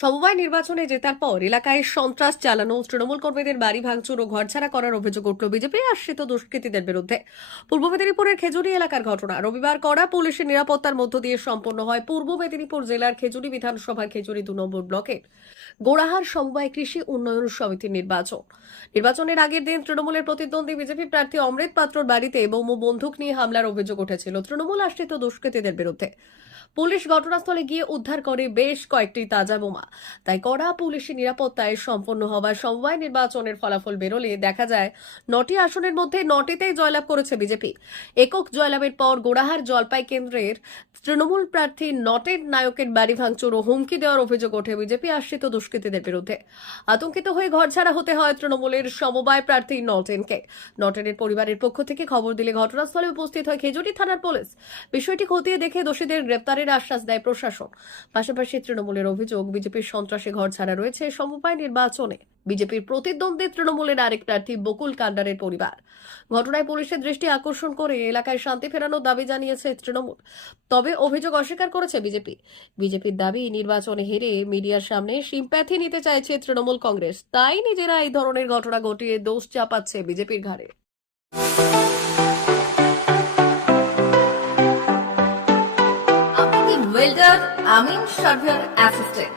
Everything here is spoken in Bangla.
সমবায় নির্বাচনে জেতার পর এলাকায় সন্ত্রাস চালানো, তৃণমূল কর্মীদের বাড়ি ভাঙচুর ও ঘরছাড়া করার অভিযোগ উঠল বিজেপি আশ্রিত দুষ্কৃতীদের বিরুদ্ধে। পূর্ব মেদিনীপুরের খেজুরি এলাকার ঘটনা। রবিবার কড়া পুলিশের নিরাপত্তার মধ্য দিয়ে সম্পন্ন হয় পূর্ব মেদিনীপুর জেলার খেজুরি বিধানসভার খেজুরি দু নম্বর ব্লকের গোড়াহার সমবায় কৃষি উন্নয়ন সমিতির নির্বাচন। নির্বাচনের আগের দিন তৃণমূলের প্রতিদ্বন্দ্বী বিজেপি প্রার্থী অমৃত পাত্রর বাড়িতে বোমো বন্দুক নিয়ে হামলার অভিযোগ উঠেছিল। তৃণমূল আশ্রিত দুষ্কৃতীদের বিরুদ্ধে। পুলিশ ঘটনাস্থলে গিয়ে উদ্ধার করে বেশ কয়েকটি তাজা বোমা। তাই কড়া পুলিশি নিরাপত্তায় সম্পন্ন হওয়া সমবায় নির্বাচনের ফলাফল বেরোলে দেখা যায় নটি আসনের মধ্যে নটিতেই জয়লাভ করেছে বিজেপি। একক জয়লাভের পর গোড়াহার জলপাই কেন্দ্রের তৃণমূল প্রার্থী নটের নায়কের বাড়ি ভাঙচুর ও হুমকি দেওয়ার অভিযোগ ওঠে বিজেপি আশ্রিত দুষ্কৃতীদের বিরুদ্ধে। আতঙ্কিত হয়ে ঘরছাড়া হতে হয় তৃণমূলের সমবায় প্রার্থী নটেনকে। নটেনের পরিবারের পক্ষ থেকে খবর দিলে ঘটনাস্থলে উপস্থিত হয় খেজুরি থানার পুলিশ। বিষয়টি খতিয়ে দেখে দোষীদের গ্রেপ্তারের আশ্বাস দেয় প্রশাসন। পাশাপাশি তৃণমূলের অভিযোগ বিজেপির সন্ত্রাসী ঘর ছাড়া রয়েছে সমবায় নির্বাচনে। বিজেপির প্রতিদ্বন্দ্বী তৃণমূলের আরেক প্রার্থী বকুল কান্ডারের পরিবার। ঘটনায় পুলিশের দৃষ্টি আকর্ষণ করে এলাকায় শান্তি ফেরানোর দাবি জানিয়েছে তৃণমূল। তবে অভিযোগ অস্বীকার করেছে বিজেপি। বিজেপির দাবি, নির্বাচনে হেরে মিডিয়ার সামনে সিম্প্যাথি নিতে চাইছে তৃণমূল কংগ্রেস। তাই নিজেরা এই ধরনের ঘটনা ঘটিয়ে দোষ চাপাচ্ছে বিজেপির ঘাড়ে। ওয়েল্ডার আমিন surveyor assistant